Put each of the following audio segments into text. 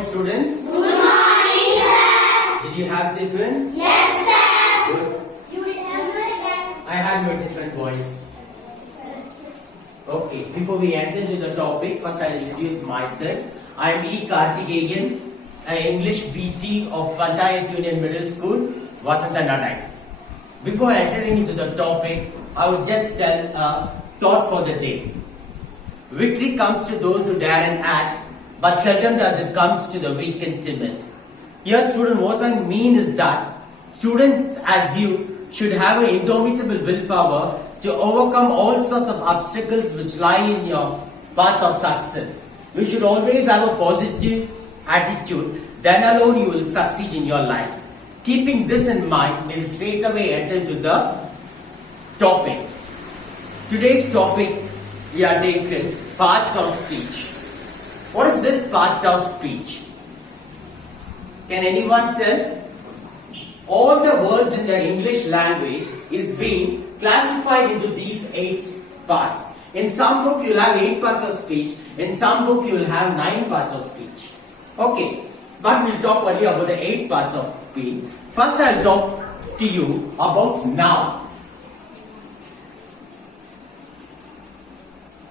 morning, students. Good morning, sir. Did you have tiffin? Yes, sir. Good. You did have tiffin? I had my tiffin, boys. Okay, before we enter into the topic, first I'll introduce myself. I am E. Karthikeyan, an English BT of Panchayat Union Middle School, Vasanthanadai. Before entering into the topic, I would just tell a thought for the day. Victory comes to those who dare and act, but seldom does it comes to the weak and timid. Here, student, what I mean is that students as you should have an indomitable willpower to overcome all sorts of obstacles which lie in your path of success. You should always have a positive attitude, then alone you will succeed in your life. Keeping this in mind, we'll straight away enter into the topic. Today's topic, we are taking parts of speech. What is this part of speech? Can anyone tell? All the words in the English language is being classified into these 8 parts. In some book you will have 8 parts of speech. In some book you will have 9 parts of speech. Okay, but we'll talk only about the 8 parts of speech. First I'll talk to you about noun.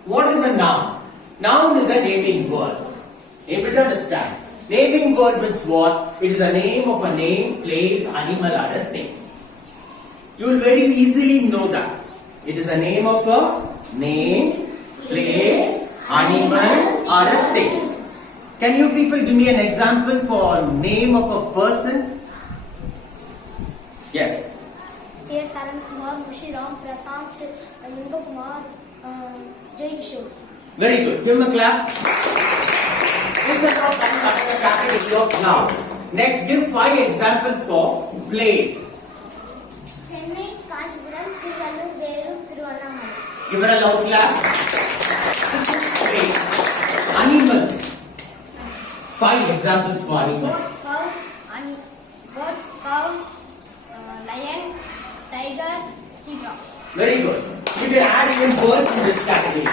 What is a noun? Noun is a naming word. Able to understand? Naming word means what? It is a name of a name, place, animal or a thing. You will very easily know that. It is a name of a name, place, animal or a thing. Can you people give me an example for a name of a person? Yes. Yes, Arun Kumar, Mushiram, Prasant, Yunga Kumar, Jay Kishore. Very good. Give him a clap. This is how some category of noun. Next, give 5 examples for place. Chennai, Kanchipuram, Tiruvallur, Velore, Thiruvannamalai. Give her a loud clap. Place. Animal. 5 examples for animal. Goat, cow, lion, tiger, zebra. Very good. You can add even birds in this category.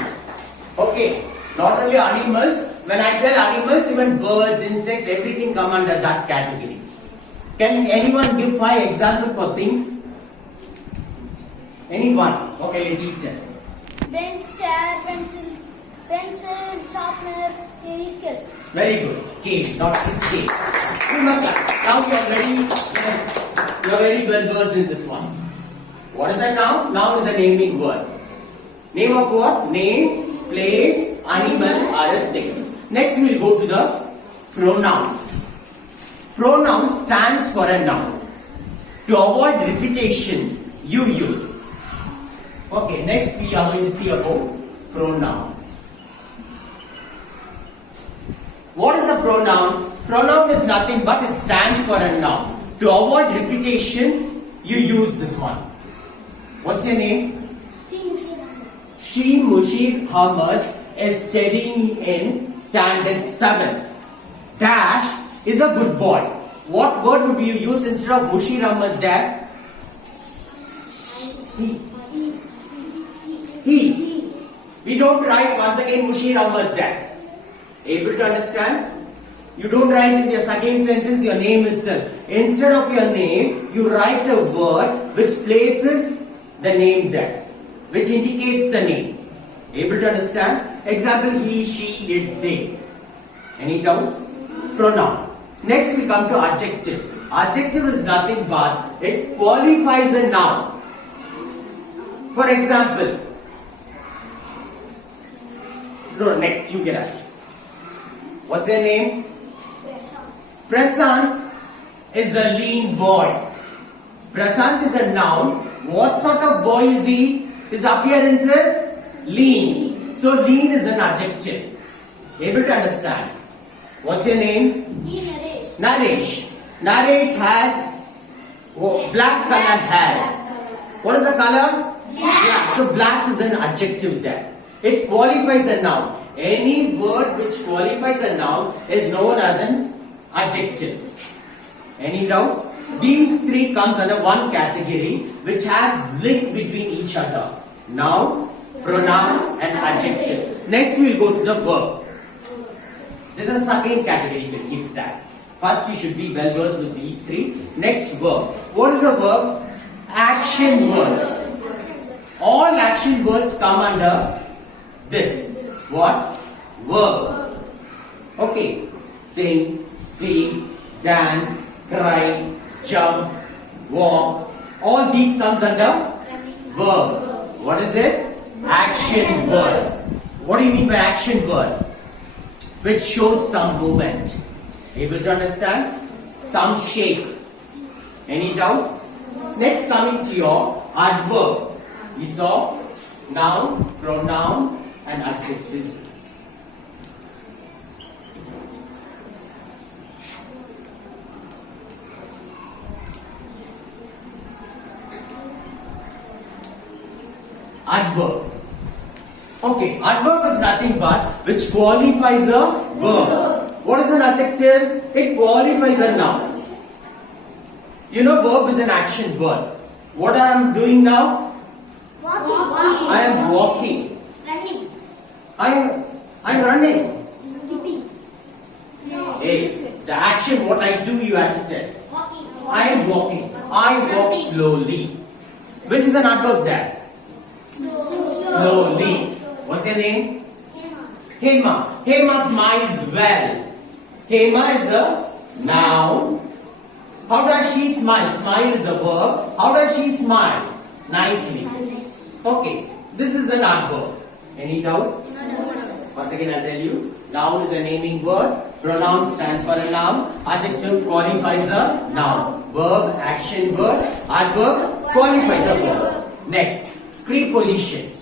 Okay. Not only animals. When I tell animals, even birds, insects, everything come under that category. Can anyone give 5 examples for things? Anyone? Okay, let me tell. Bench, chair, pencil, sharpener, scale. Very good. Scale, not scale. Now you are very well versed in this one. What is that noun? Noun is a naming word. Name of what? Name, place, animal or a thing. Next we will go to the pronoun. Pronoun stands for a noun. To avoid repetition, you use. Okay, next we are going to see about pronoun. What is a pronoun? Pronoun is nothing but it stands for a noun. To avoid repetition, you use this one. What's your name? She Mushir Ahmad is studying in standard 7th. Dash is a good boy. What word would you use instead of Mushir Ahmad there? He. We don't write once again Mushir Ahmad there. Able to understand? You don't write in the second sentence your name itself. Instead of your name, you write a word which places the name there, which indicates the name. Able to understand? Example, he, she, it, they. Any doubts? Pronoun. Next we come to adjective. Adjective is nothing but it qualifies a noun. For example, no, next you get it. What's your name? Prasant is a lean boy. Prasant is a noun. What sort of boy is he? His appearance is lean. So lean is an adjective. Able to understand? What's your name? Naresh. Naresh. Naresh has black color hairs. What is the color? Black. So black is an adjective there. It qualifies a noun. Any word which qualifies a noun is known as an adjective. Any doubts? These 3 comes under one category which has link between each other. Noun, pronoun and adjective. Next we will go to the verb. This is the second category you can keep it as. First, you should be well versed with these three. Next, verb. What is a verb? Action word. All action words come under this. What? Verb. Okay. Sing, speak, dance, cry, jump, walk. All these comes under verb. What is it? Action words. What do you mean by action word? Which shows some movement. Able to understand? Some shape. Any doubts? Next, coming to your adverb. We saw noun, pronoun and adjective. Adverb. Okay, adverb is nothing but which qualifies a verb. What is an adjective? It qualifies a noun. You know, verb is an action word. What I am doing now? Walking. I am walking. Running. I am running. Skipping. Hey, the action what I do you have to tell. Walking. I am walking. I walk slowly. Which is an adverb there? Slowly. What's your name? Hema. Hema smiles well. Hema is the noun. How does she smile? Smile is a verb. How does she smile? Nicely. Okay. This is an adverb. Any doubts? Once again I'll tell you. Noun is a naming word. Pronoun stands for a noun. Adjective qualifies a noun. Verb, action word. Adverb qualifies a verb. Next, preposition.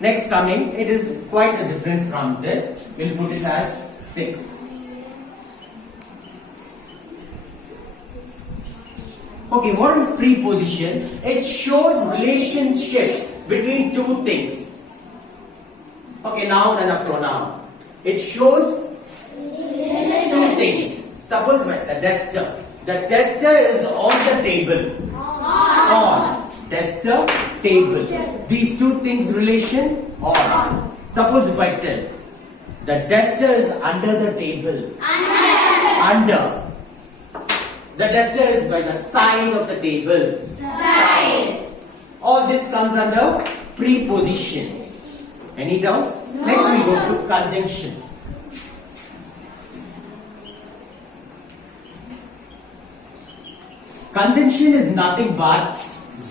Next coming, it is quite different from this. We'll put it as 6. Okay, what is preposition? It shows relationship between two things. Okay, noun and a pronoun. It shows two things. Suppose the duster. The duster is on the table. On. Duster, table. These two things relation on. Suppose if I tell the duster is under the table. Under. The duster is by the side of the table. Side. All this comes under preposition. Any doubts? No. Next we go to conjunction. Conjunction is nothing but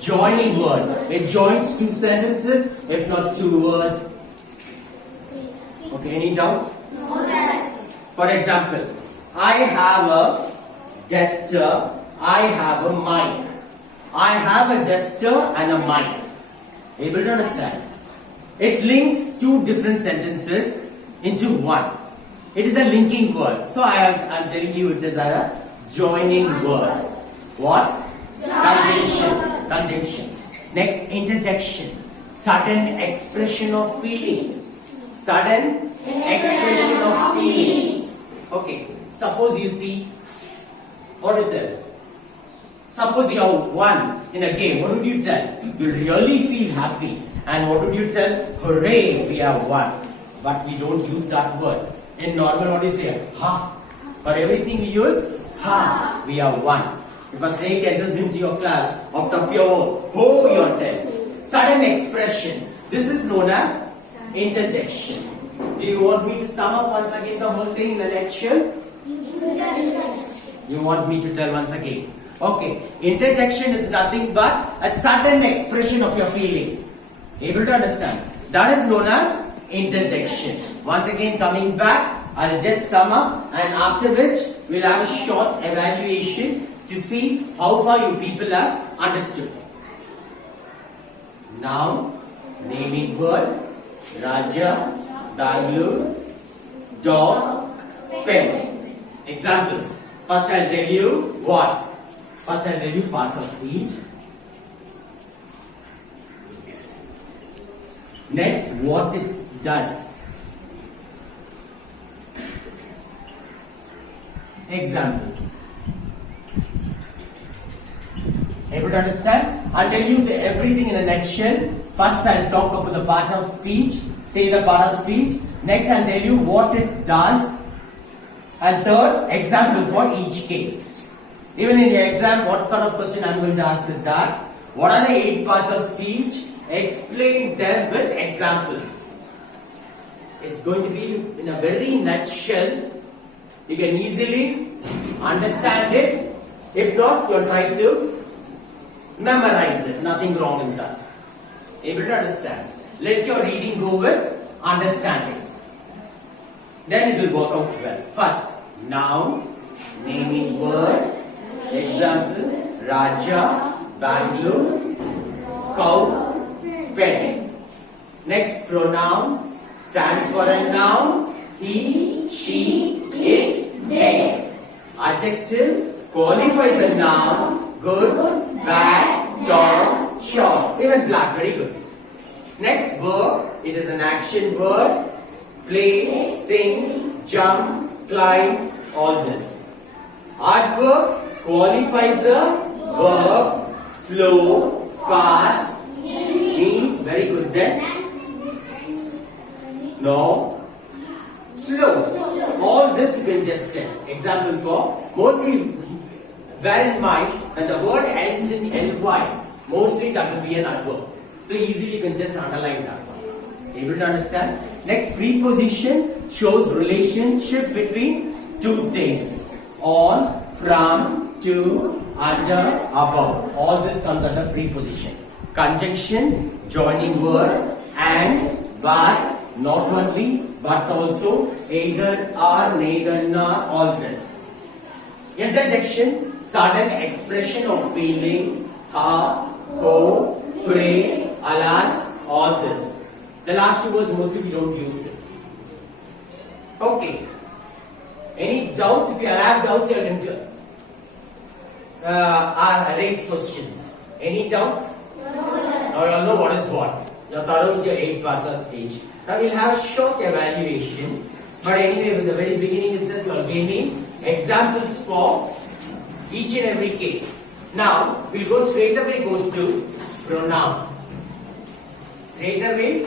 joining word. It joins two sentences, if not two words. Okay, any doubt? No, sir. For example, I have a duster, I have a mic. I have a duster and a mic. Able to understand? It links two different sentences into one. It is a linking word. So I am telling you it is a joining word. What? Conjunction. Conjunction. Next, interjection. Sudden expression of feelings. Sudden expression of feelings. Okay. Suppose you see, what do you tell? Suppose you have won in a game. What would you tell? You really feel happy. And what would you tell? Hooray, we have won. But we don't use that word. In normal, what do you say? Ha. For everything we use, ha. We have won. If a snake enters into your class, after fear, ho, you are dead. Sudden expression. This is known as interjection. Do you want me to sum up once again the whole thing in a lecture? You want me to tell once again? Okay. Interjection is nothing but a sudden expression of your feelings. Able to understand? That is known as interjection. Once again, coming back, I'll just sum up, and after which we'll have a short evaluation to see how far you people have understood. Noun, naming word, Raja, Bangalore, dog, pen. Examples. First I'll tell you what? First I'll tell you parts of speech. Next, what it does. Examples. Able to understand? I'll tell you everything in a nutshell. First, I'll talk about the part of speech. Say the part of speech. Next, I'll tell you what it does. And third, example for each case. Even in the exam, what sort of question I am going to ask is that, what are the 8 parts of speech? Explain them with examples. It's going to be in a very nutshell. You can easily understand it. If not, you're trying to memorize it. Nothing wrong in that. Able to understand. Let your reading go with understanding. Then it will work out well. First, noun, naming word, example, Raja, Bangalore, cow, pen. Next, pronoun stands for a noun, he, she, it, they. Adjective qualifies a noun, good, bad, tall, short, even black, very good. Next verb, it is an action word. Play, sing, jump, climb, all this. Adverb qualifies a verb, slow, fast, neat, very good. Then, no, slow. All this you can just tell. Example for, mostly bear in mind when the word ends in ly, mostly that will be an adverb. So easily you can just underline that one. Able to understand? Next, preposition shows relationship between two things. On, from, to, under, above. All this comes under preposition. Conjunction, joining word, and, but, not only, but also, either, or, neither, nor, all this. Interjection, sudden expression of feelings, ha, ho, pray, alas, all this. The last two words mostly we don't use it. Okay. Any doubts? If you have doubts, you can raise questions. Any doubts? No. Now you all know what is what. You are thorough with your 8 parts of speech. Now we'll have a short evaluation. But anyway, in the very beginning itself, you are gaining examples for each and every case. Now we'll go straight away to pronoun. Straight away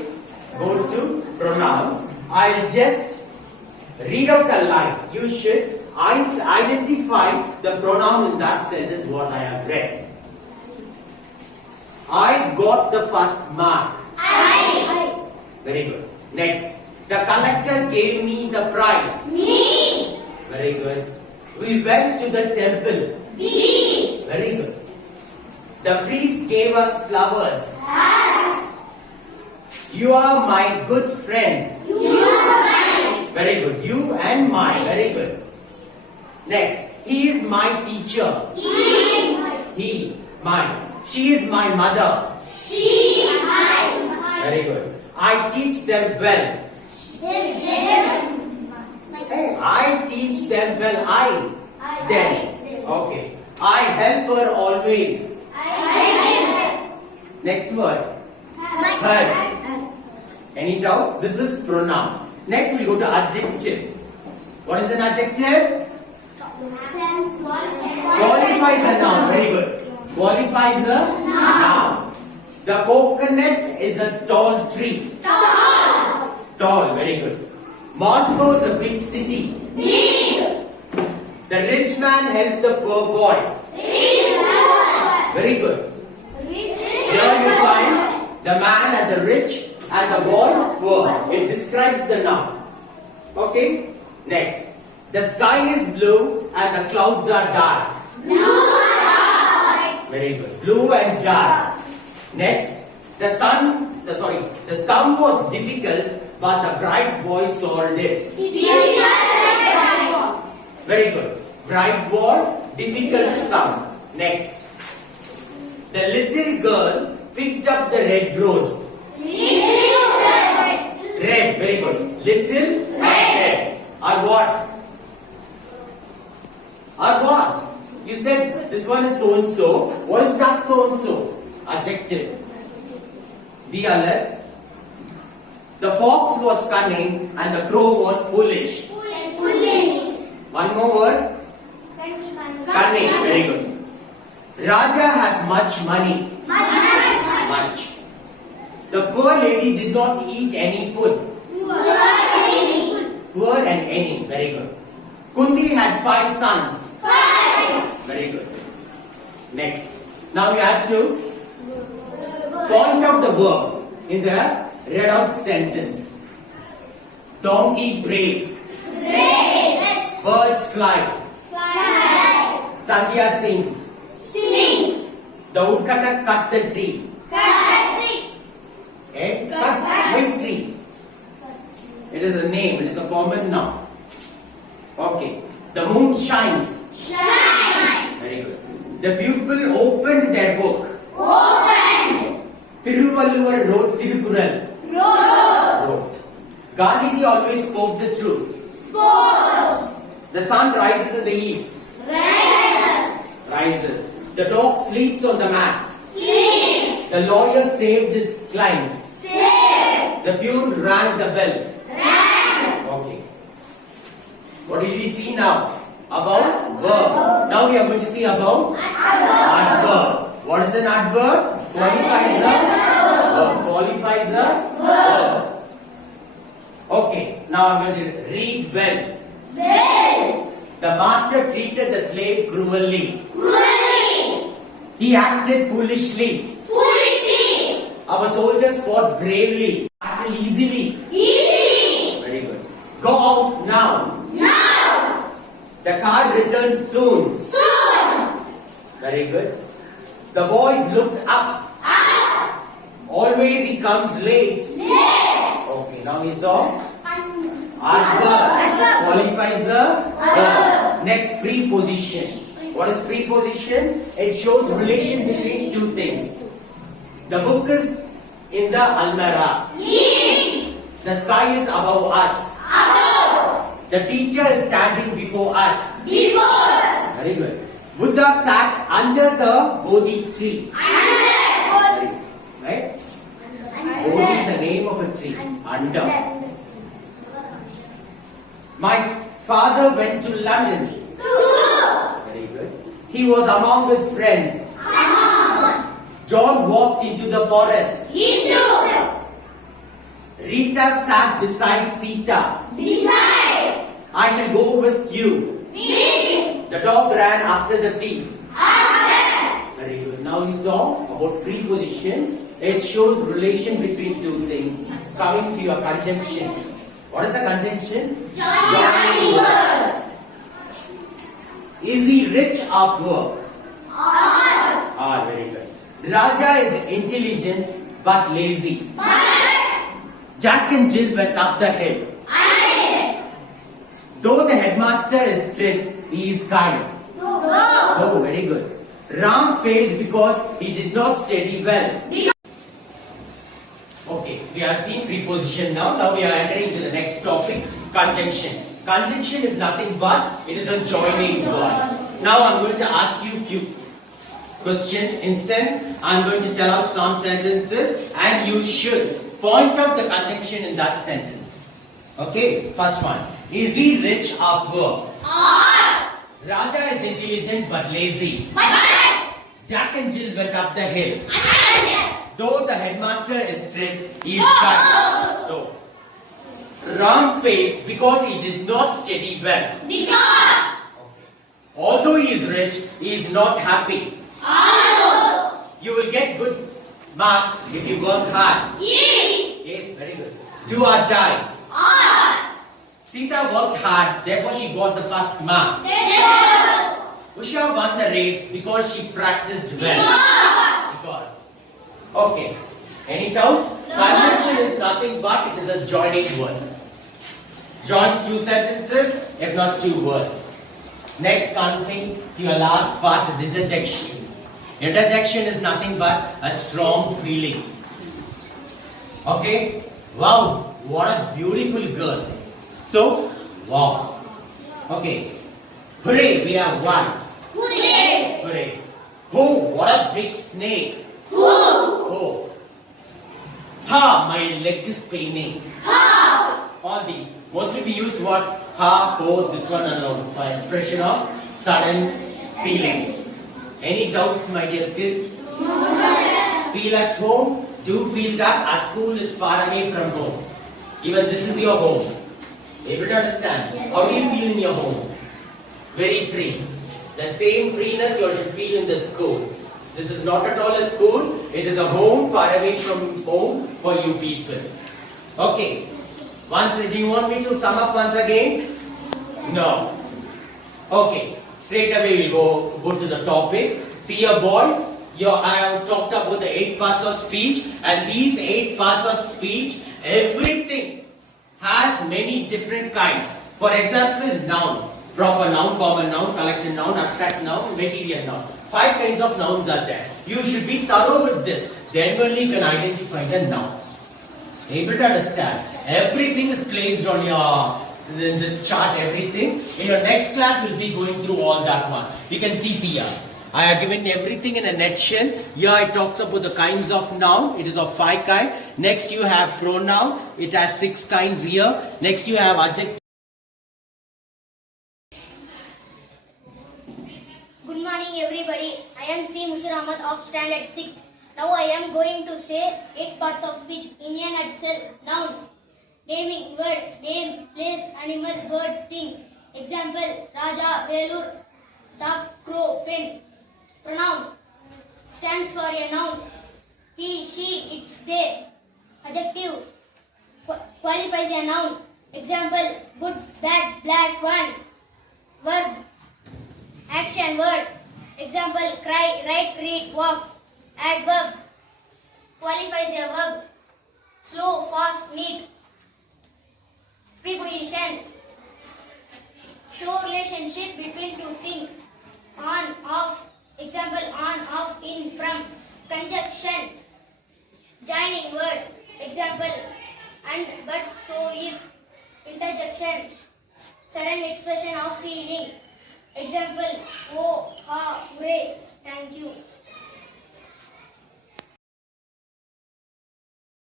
go to pronoun. I'll just read out a line. You should identify the pronoun in that sentence what I have read. I got the first mark. I. Very good. Next. The collector gave me the prize. Me. Very good. We went to the temple. We. Very good. The priest gave us flowers. Us. You are my good friend. You are mine. Very good. You and mine. Very good. Next. He is my teacher. He. Mine. She is my mother. She. Mine. Very good. I teach them well. I teach them well. Them. Okay. I help her always. Next word. Her. Any doubts? This is pronoun. Next we go to adjective. What is an adjective? Qualifies a noun. Very good. Qualifies a noun. The coconut is a tall tree. Tall. Very good. Moscow is a big city. Big. The rich man helped the poor boy. Very good. Here you find the man as a rich and the boy poor. It describes the noun. Okay. Next. The sky is blue and the clouds are dark. Very good. Blue and dark. Next. The sum was difficult, but the bright boy solved it. Very good. Bright boy, difficult sum. Next. The little girl picked up the red rose. Red, very good. Little and red. Or what? You said this one is so and so. What is that so and so? Adjective. Be alert. The fox was cunning and the crow was foolish. One more word. Cunning. Very good. Raja has much money. Much. The poor lady did not eat any food. Poor and any. Very good. Kundi had 5 sons. 5. Very good. Next. Now you have to point out the verb in the read out sentence. Donkey brays. Race. Birds fly. Fly. Sandhya sings. Sings. The woodcutter cut the tree. Cut. Okay? Cut which tree? It is a name. It is a common noun. Okay. The moon shines. Shines. Very good. The pupil opened their book. Open. Thiruvalluvar wrote Thirukural. Wrote. Gandhiji always spoke the truth. Spoke. The sun rises in the east. Rises. The dog sleeps on the mat. Sleeps. The lawyer saved his client. Saved. The peon rang the bell. Rang. Okay. What did we see now? About verb. Now we are going to see about adverb. What is an adverb? Qualifies a verb. Qualifies a verb. Okay. Now I'm going to read well. Well. The master treated the slave cruelly. Cruelly. He acted foolishly. Foolishly. Our soldiers fought bravely. Battled easily. Easily. Very good. Go out now. Now. The car returned soon. Soon. Very good. The boys looked up. Up. Always he comes late. Late. Okay, now we saw adverb. Qualifies a verb. Next, preposition. What is preposition? It shows relation between two things. The book is in the almirah. In. The sky is above us. Above. The teacher is standing before us. Before. Very good. Buddha sat under the Bodhi tree. Under. Right? Bodhi is the name of a tree. Under. My father went to London. Very good. He was among his friends. John walked into the forest. Rita sat beside Sita. Beside. I shall go with you. With. The dog ran after the thief. After. Very good. Now we saw about preposition. It shows relation between two things. Coming to your conjunction. What is the conjunction? Joining word. Is he rich or poor? Or. Very good. Raja is intelligent but lazy. But. Jack and Jill went up the hill. And. Though the headmaster is strict, he is kind. Go. Oh, very good. Ram failed because he did not study well. Okay, we have seen preposition now. Now we are entering to the next topic, conjunction. Conjunction is nothing but it is a joining word. Now I'm going to ask you a few questions. In sense, I'm going to tell out some sentences and you should point out the conjunction in that sentence. Okay, first one. Is he rich or poor? Or. Raja is intelligent but lazy. But. Jack and Jill went up the hill. And. Though the headmaster is strict, he is kind. So, Ram failed because he did not study well. Because. Although he is rich, he is not happy. Although. You will get good marks if you work hard. Yes. Yes, very good. Do or die. Or. Sita worked hard, therefore she got the first mark. Therefore. Usha won the race because she practiced well. Because. Okay. Any doubts? No. Conjunction is nothing but it is a joining word. Joins two sentences, if not two words. Next, coming to your last part is interjection. Interjection is nothing but a strong feeling. Okay? Wow, what a beautiful girl. So, wow. Okay. Hooray, we have won. Hooray. Hooray. Oh, what a big snake. Who. Oh. Ha, my leg is paining. How. All these. Mostly we use what? Ha, ho, this one alone. For expression of sudden feelings. Any doubts, my dear kids? Feel at home? Do feel that our school is far away from home. Even this is your home. Able to understand? Yes. How do you feel in your home? Very free. The same freeness you should feel in the school. This is not at all a school. It is a home far away from home for you people. Okay. Do you want me to sum up once again? No. Okay. Straight away we'll go to the topic. See your boys. I have talked about the 8 parts of speech, and these 8 parts of speech, everything has many different kinds. For example, noun. Proper noun, common noun, collective noun, abstract noun, material noun. 5 kinds of nouns are there. You should be thorough with this. Then only you can identify the noun. Able to understand? Everything is placed on in this chart, everything. In your next class, we'll be going through all that one. You can see here. I have given everything in a nutshell. Here it talks about the kinds of noun. It is of 5 kinds. Next you have pronoun. It has 6 kinds here. Next you have adjective. Good morning everybody. I am C. Mushir Ahmad of standard 6. Now I am going to say 8 parts of speech in a nutshell. Noun. Naming word, name, place, animal, bird, thing. Example, Raja, Vellore, dog, crow, pen. Pronoun stands for a noun. He, she, it's, they. Adjective qualifies a noun. Example, good, bad, black, one. Verb, action word. Example, cry, write, read, walk. Adverb qualifies a verb. Slow, fast, neat. Preposition show relationship between two things. On, off. Example, on, off, in, from. Conjunction joining word. Example, and, but, so, if. Interjection sudden expression of feeling. Example, oh, ha, hooray.